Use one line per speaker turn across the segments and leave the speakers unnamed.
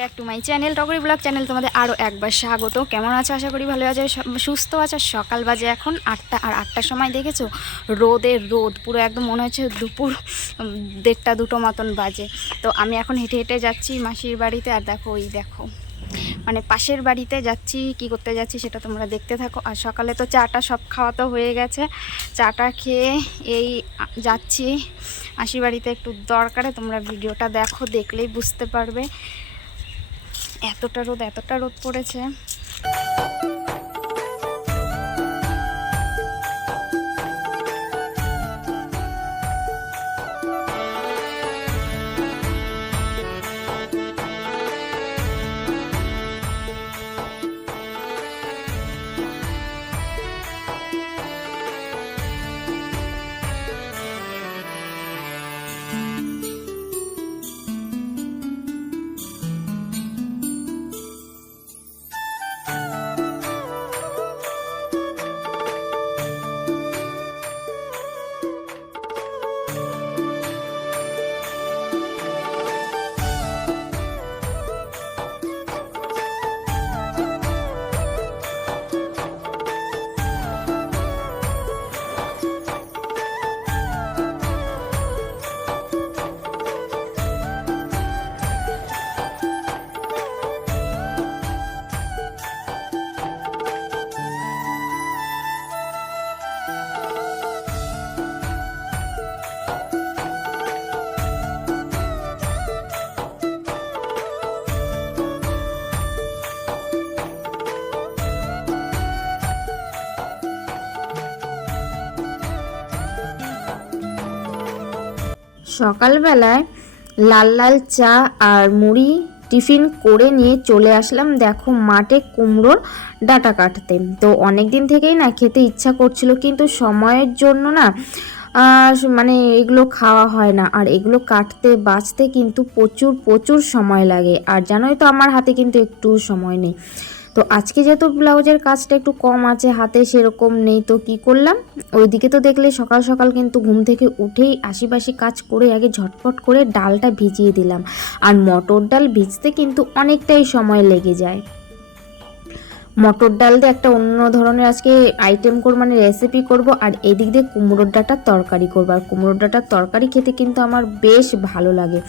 Back to my channel টকরি blog channel তোমাদের আরও একবার স্বাগত। কেমন আছো? আশা করি ভালো আছে সুস্থ আছে। সকাল বাজে এখন আটটা, আর আটটার সময় দেখেছ? রোদের রোদ, পুরো একদম মনে হচ্ছে দুপুর দেড়টা দুটো মতন বাজে। তো আমি এখন হেঁটে হেঁটে যাচ্ছি মাসির বাড়িতে, আর দেখো ওই দেখো। মানে পাশের বাড়িতে যাচ্ছি, কি করতে যাচ্ছি সেটা তোমরা দেখতে থাকো। আর সকালে তো চাটা সব খাওয়া তো হয়ে গেছে। চাটা খেয়ে এই যাচ্ছি। মাসির বাড়িতে একটু দরকারে, তোমরা ভিডিওটা দেখো, দেখলেই বুঝতে পারবে। এতটা রোদ এতটা রোদ পড়েছে। সকালবেলায় লাল লাল চা আর মুড়ি টিফিন করে নিয়ে চলে আসলাম, দেখো মাঠে কুমড়োর ডাটা কাটতে। তো অনেক দিন থেকেই না খেতে ইচ্ছা করছিল, কিন্তু সময়ের জন্য না মানে এগুলো খাওয়া হয় না। আর এগুলো কাটতে, বাঁচতে কিন্তু প্রচুর প্রচুর সময় লাগে। আর জানোই তো আমার হাতে কিন্তু একটু সময় নেই। তো আজকে যেহেতু ব্লাউজের কাজটা একটু কম আছে, হাতে সেরকম নেই, তো কি করলাম? ওইদিকে তো দেখলে সকাল সকাল কিন্তু ঘুম থেকে উঠেই আশিপাশি কাজ করে আগে ঝটপট করে ডালটা ভিজিয়ে দিলাম। আর মটর ডাল ভিজতে কিন্তু অনেকটাই সময় লেগে যায়। মটর ডাল দিয়ে একটা অন্য ধরনের আজকে আইটেম করব মানে রেসিপি করব, আর এদিক দিয়ে কুমড়োর ডাঁটার তরকারি করব। আর কুমড়োর ডাঁটার তরকারি খেতে কিন্তু আমার বেশ ভালো লাগে।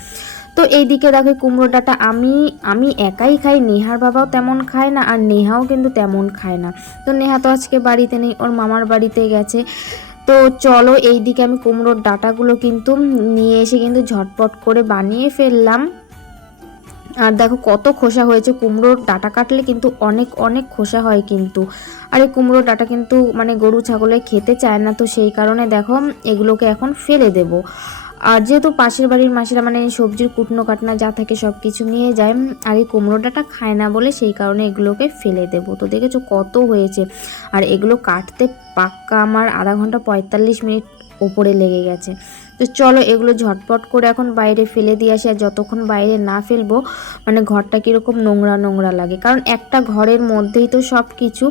তো এইদিকে দেখো কুমড়ো ডাঁটা আমি আমি একাই খাই, নেহার বাবাও তেমন খায় না আর নেহাও কিন্তু তেমন খায় না। তো নেহা তো আজকে বাড়িতে নেই, ওর মামার বাড়িতে গেছে। তো চলো এই দিকে আমি কুমড়োর ডাঁটাগুলো কিন্তু নিয়ে এসে কিন্তু ঝটপট করে বানিয়ে ফেললাম। আর দেখো কত খোসা হয়েছে, কুমড়োর ডাটা কাটলে কিন্তু অনেক অনেক খোসা হয় কিন্তু। আর এই কুমড়োর ডাটা কিন্তু মানে গরু, ছাগলে খেতে চায় না, তো সেই কারণে দেখো এগুলোকে এখন ফেলে দেব। আর যেহেতু পাশের বাড়ির মাসিরা মানে সবজির কুটনো কাটনা যা থাকে সব কিছু নিয়ে যায়, আর এই কুমড়ো ডাটা খায় না বলে সেই কারণে এগুলোকে ফেলে দেব। তো দেখেছ কত হয়েছে। আর এগুলো কাটতে পাক্কা আমার আধা ঘণ্টা পঁয়তাল্লিশ মিনিট ওপরে লেগে গেছে। তো চলো এগুলো ঝটপট করে এখন বাইরে ফেলে দিয়ে আসি, আর যতক্ষণ বাইরে না ফেলব মানে ঘরটা কীরকম নোংরা নোংরা লাগে। কারণ একটা ঘরের মধ্যেই তো সব কিছু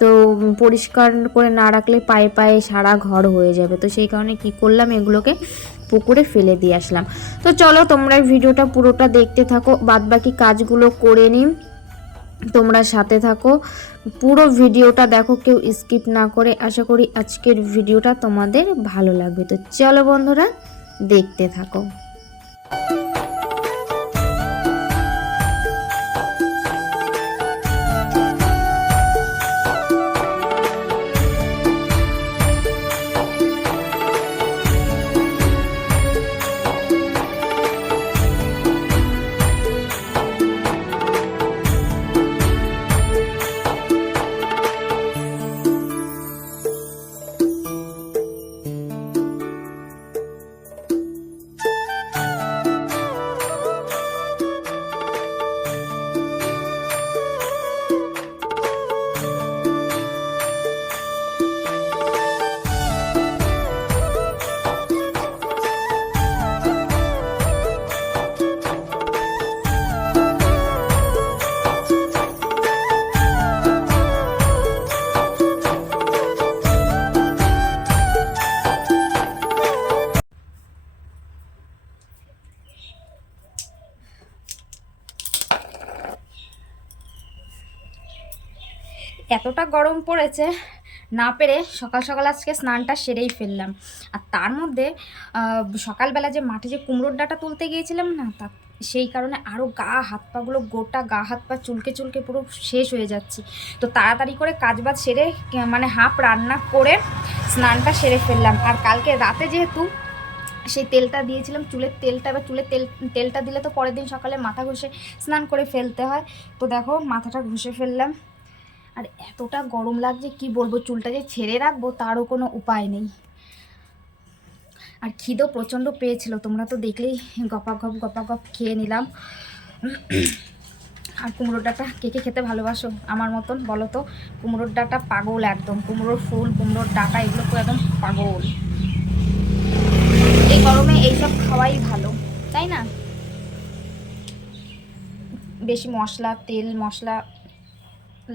তো পরিষ্কার করে না রাখলে পায়ে পায়ে সারা ঘর হয়ে যাবে। তো সেই কারণে কি করলাম, এগুলোকে পুকুরে ফেলে দিয়ে আসলাম। তো চলো তোমরা ভিডিওটা পুরোটা দেখতে থাকো, বাদবাকি কাজগুলো করে নিই। তোমরা সাথে থাকো। পুরো ভিডিওটা দেখো, কেউ স্কিপ না করে। আশা করি আজকের ভিডিওটা তোমাদের ভালো লাগবে। তো চলো বন্ধুরা, দেখতে থাকো।
এতটা গরম পড়েছে, না পেরে সকাল সকাল আজকে স্নানটা সেরেই ফেললাম। আর তার মধ্যে সকালবেলা যে মাঠে যে কুমড়োর ডাটা তুলতে গিয়েছিলাম না, তা সেই কারণে আরও গা, হাত পাগুলো গোটা গা, হাত পা চুলকে চুলকে পুরো শেষ হয়ে যাচ্ছি। তো তাড়াতাড়ি করে কাজবাজ সেরে মানে হাফ রান্না করে স্নানটা সেরে ফেললাম। আর কালকে রাতে যেহেতু সেই তেলটা দিয়েছিলাম, চুলের তেলটা, এবার চুলের তেল, তেলটা দিলে তো পরের দিন সকালে মাথা ঘষে স্নান করে ফেলতে হয়। তো দেখো, মাথাটা ঘষে ফেললাম। আর এতটা গরম লাগছে, কি বলব, চুলটা যে ছেড়ে রাখব, তারও কোনো উপায় নেই। আর খিদেও প্রচণ্ড পেয়েছিল, তোমরা তো দেখলেই গপাগপ গপাগপ খেয়ে নিলাম। আর কুমড়োর ডাঁটা কে কে খেতে ভালোবাসো? আমার মতন, বলো তো? কুমড়োর ডাঁটা পাগল একদম, কুমড়োর ফুল, কুমড়োর ডাঁটা, এগুলো তো একদম পাগল। এই গরমে এইসব খাওয়াই ভালো, তাই না? বেশি মশলা, তেল, মশলা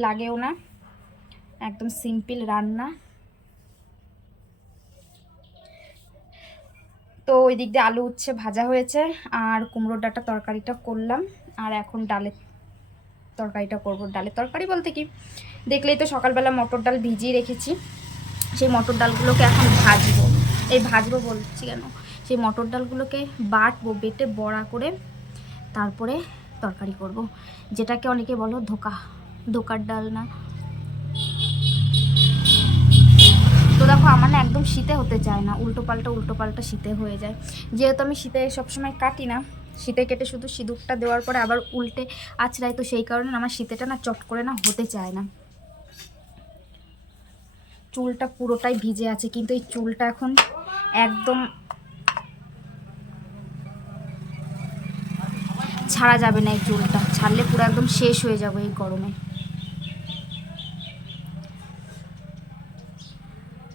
লাগেও না। একদম সিম্পল রান্না। তো ওই দিক দিয়ে আলু উচ্ছে ভাজা হয়েছে, আর কুমড়োর ডাঁটা তরকারিটা করলাম, আর এখন ডালের তরকারিটা করব। ডালের তরকারি বলতে কি? দেখলেই তো সকালবেলা মটর ডাল ভিজিয়ে রেখেছি। সেই মটর ডালগুলোকে এখন ভাজবো। এই ভাজবো বলছি কেন? সেই মটর ডালগুলোকে বাটবো, বেটে বড়া করে তারপরে তরকারি করব। যেটাকে অনেকে বলো ধোকা। ধোকার ডাল না। তো দেখো, আমার না একদম শীতে হতে চায় না। উল্টো পাল্টা উল্টো পাল্টা শীতে হয়ে যায়। যেহেতু আমি শীতে সবসময় কাটি না, শীতে কেটে শুধু সিঁদুরটা দেওয়ার পরে আবার উল্টে আছড়াই, তো সেই কারণে আমার শীতেটা না চট করে না হতে চায় না। চুলটা পুরোটাই ভিজে আছে, কিন্তু এই চুলটা এখন একদম ছাড়া যাবে না এই চুলটা। ছাড়লে পুরো একদম শেষ হয়ে যাবে এই গরমে।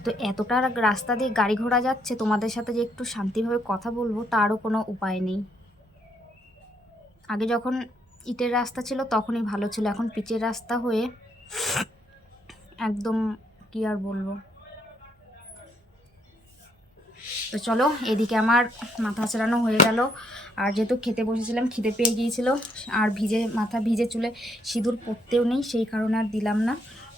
তো এতটা রাস্তা দিয়ে গাড়ি ঘোড়া যাচ্ছে, তোমাদের সাথে যে একটু শান্তিভাবে কথা বলব, তারও কোনো উপায় নেই। আগে যখন ইটের রাস্তা ছিল, তখনই ভালো ছিল। এখন পিচের রাস্তা হয়ে একদম কি আর বলব। তো চলো, এদিকে আমার মাথা চেরানো হয়ে গেল। আর যেহেতু খেতে বসেছিলাম, খিদে পেয়ে গিয়েছিল, আর ভিজে, মাথা ভিজে চুলে সিঁদুর পরতেও নেই, সেই কারণে আর দিলাম না।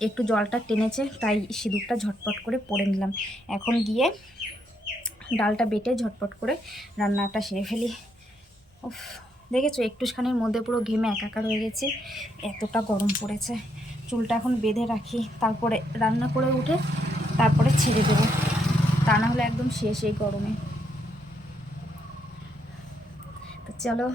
একটু জলটা টেনেছে, তাই সিঁদুরটা ঝটপট করে পরে নিলাম। এখন গিয়ে ডালটা বেটে ঝটপট করে রান্নাটা সেরে ফেলি। উফ, দেখেছ, একটুখানির মধ্যে পুরো ঘেমে একাকার হয়ে গেছি। এতটা গরম পড়েছে। চুলটা এখন বেঁধে রাখি, তারপরে রান্না করে উঠে তারপরে ছেড়ে দেবো। তা না হলে একদম শেষ এই গরমে। তো চলো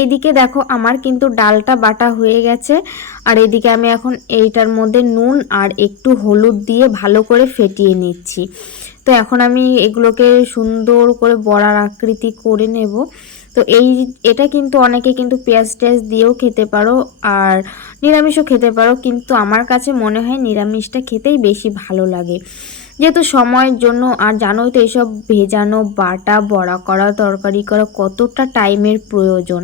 এইদিকে দেখো আমার কিন্তু ডালটা বাটা হয়ে গেছে, আর এদিকে আমি এখন এইটার মধ্যে নুন আর একটু হলুদ দিয়ে ভালো করে ফেটিয়ে নিচ্ছি। তো এখন আমি এগুলোকে সুন্দর করে বড়ার আকৃতি করে নেব। তো এই এটা কিন্তু অনেকে কিন্তু পেঁয়াজ টেয়াজ দিয়েও খেতে পারো আর নিরামিষও খেতে পারো, কিন্তু আমার কাছে মনে হয় নিরামিষটা খেতেই বেশি ভালো লাগে। যেহেতু সময়ের জন্য, আর জানোই তো এইসব ভেজানো বাটা, বড়া করা, তরকারি করা কতটা টাইমের প্রয়োজন।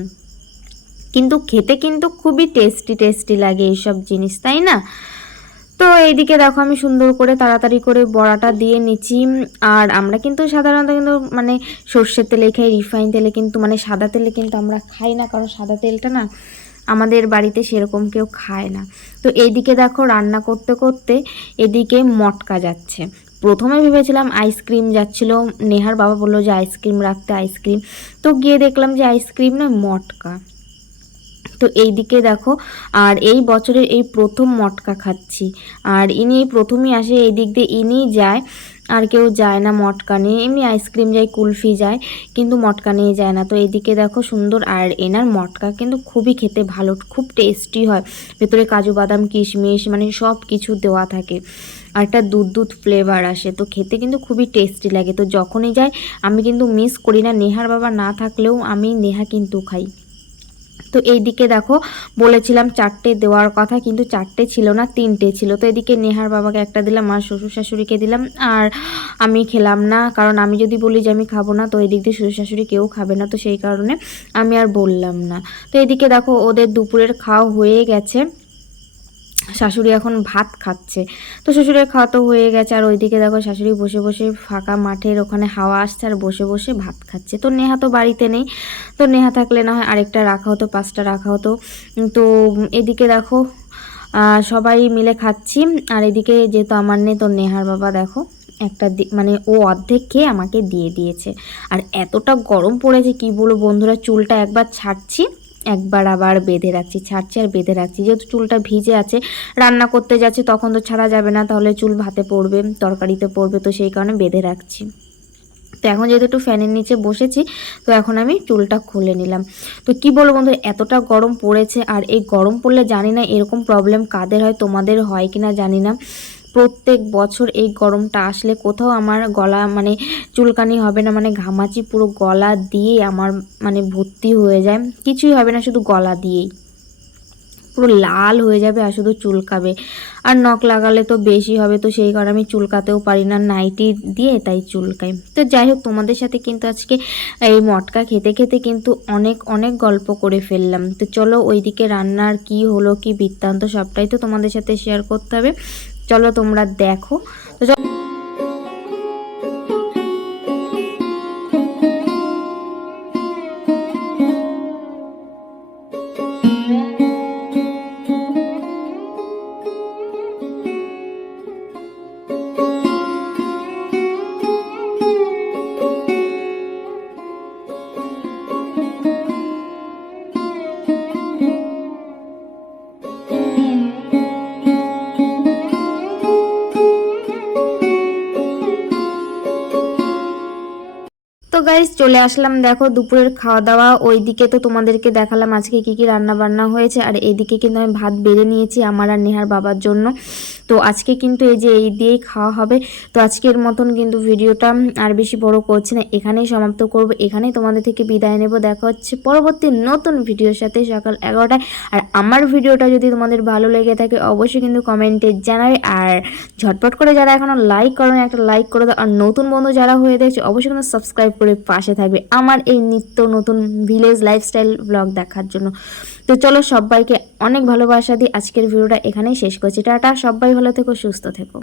কিন্তু খেতে কিন্তু খুবই টেস্টি টেস্টি লাগে এইসব জিনিস, তাই না? তো এইদিকে দেখো আমি সুন্দর করে তাড়াতাড়ি করে বড়াটা দিয়ে নিচ্ছি। আর আমরা কিন্তু সাধারণত কিন্তু মানে সর্ষের তেলে খাই রিফাইন তেলে কিন্তু মানে সাদা তেলে কিন্তু আমরা খাই না, কারণ সাদা তেলটা না আমাদের বাড়িতে সেরকম কেউ খায় না। তো এইদিকে দেখো রান্না করতে করতে এদিকে মটকা যাচ্ছে। প্রথমে ভেবেছিলাম আইসক্রিম যাচ্ছিল। নেহার বাবা বলল যে আইসক্রিম রাখতে আইসক্রিম তো গিয়ে দেখলাম যে আইসক্রিম না মটকা। তো এই দিকে দেখো, আর এই বছরের এই প্রথম মটকা খাচ্ছি। আর ইনি এই প্রথমই আসে, এই দিক দিয়ে ইনিই যায়, আর কেউ যায় না মটকা নিয়ে। এমনি আইসক্রিম যায়, কুলফি যায়, কিন্তু মটকা নিয়ে যায় না। তো এদিকে দেখো সুন্দর, আর এনার মটকা কিন্তু খুবই খেতে ভালো, খুব টেস্টি হয়। ভেতরে কাজু বাদাম, কিশমিশ মানে সব কিছু দেওয়া থাকে। আর একটা দুধ দুধ ফ্লেভার আসে, তো খেতে কিন্তু খুবই টেস্টি লাগে। তো যখনই যাই, আমি কিন্তু মিস করি না। নেহার বাবা না থাকলেও আমি নেহা কিন্তু খাই। তো এইদিকে দেখো, বলেছিলাম চারটে দেওয়ার কথা, কিন্তু চারটে ছিল না, তিনটে ছিল। তো এদিকে নেহার বাবাকে একটা দিলাম, আর শ্বশুর শাশুড়িকে দিলাম, আর আমি খেলাম না, কারণ আমি যদি বলি যে আমি খাব না, তো এদিক দিয়ে শ্বশুর শাশুড়ি কেউ খাবে না, তো সেই কারণে আমি আর বললাম না। তো এদিকে দেখো, ওদের দুপুরের খাওয়া হয়ে গেছে। শাশুড়ি এখন ভাত খাচ্ছে। তো শ্বশুরের খাওয়া তো হয়ে গেছে, আর ওইদিকে দেখো শাশুড়ি বসে বসে ফাঁকা মাঠের ওখানে হাওয়া আসছে আর বসে বসে ভাত খাচ্ছে। তো নেহা তো বাড়িতে নেই, তো নেহা থাকলে না হয় আরেকটা রাখা হতো, পাঁচটা রাখা হতো। তো এদিকে দেখো সবাই মিলে খাচ্ছি, আর এদিকে যেহেতু আমার নেই, তো নেহার বাবা দেখো একটা মানে ও অর্ধেক খেয়ে আমাকে দিয়ে দিয়েছে। আর এতটা গরম পড়েছে, কি বলব বন্ধুরা, চুলটা একবার ছাড়ছি। একবার আবার বেঁধে রাখছি, ছাড়ছি আর বেঁধে রাখছি। যেহেতু চুলটা ভিজে আছে, রান্না করতে যাচ্ছে, তখন তো ছাড়া যাবে না, তাহলে চুল ভাতে পড়বে, তরকারিতে পড়বে, তো সেই কারণে বেঁধে রাখছি। তো এখন যেহেতু একটু ফ্যানের নিচে বসেছি, তো এখন আমি চুলটা খুলে নিলাম। তো কি বলব বন্ধু, এতটা গরম পড়েছে, আর এই গরম পড়লে জানি না এরকম প্রবলেম কাদের হয়, তোমাদের হয় কিনা জানি না। প্রত্যেক বছর এই গরমটা আসলে কোথাও আমার গলা মানে চুলকানি হবে না মানে ঘামাচি পুরো গলা দিয়ে আমার মানে ভর্তি হয়ে যায়। কিছুই হবে না, শুধু গলা দিয়েই। পুরো লাল হয়ে যাবে আর শুধু চুলকাবে। আর নখ লাগালে তো বেশি হবে, তো সেই কারণে আমি চুলকাতেও পারি না, নাইটি দিয়ে তাই চুলকাই। তো যাই হোক, তোমাদের সাথে কিন্তু আজকে এই মটকা খেতে খেতে কিন্তু অনেক অনেক গল্প করে ফেললাম। তো চলো ওইদিকে রান্নার কি হলো, কি বৃত্তান্ত, সবটাই তো তোমাদের সাথে শেয়ার করতে হবে। চলো তোমরা দেখো। তো গাইজ চলে আসলাম। দেখো, দুপুরের খাওয়া দাওয়া ওইদিকে তো তোমাদেরকে দেখালাম আজকে কি কি রান্না বান্না হয়েছে। আর এইদিকে কিন্তু আমি ভাত বেড়ে নিয়েছি আমার আর নেহার বাবার জন্য। তো আজকে কিন্তু এই যে এই দিয়েই খাওয়া হবে। তো আজকের মতন কিন্তু ভিডিওটা আর বেশি বড় করছি না। এখানেই সমাপ্ত করব। এখানেই তোমাদের থেকে বিদায় নেব। দেখা হচ্ছে পরবর্তী নতুন ভিডিওর সাথে সকাল এগারোটায়। আর আমার ভিডিওটা যদি তোমাদের ভালো লেগে থাকে, অবশ্যই কিন্তু কমেন্টে জানাবে। আর ঝটপট করে যারা এখনও লাইক করো একটা লাইক করে দাও। আর নতুন বন্ধু যারা হয়ে দেখছে, অবশ্যই কিন্তু সাবস্ক্রাইব করে পাশে থাকবে আমার এই নিত্য নতুন ভিলেজ লাইফস্টাইল ব্লগ দেখার জন্য। তো চলো সবাইকে অনেক ভালোবাসা দিই। আজকের ভিডিওটা এখানেই শেষ করছি। টাটা, সবাই ভালো থেকো, সুস্থ থেকো।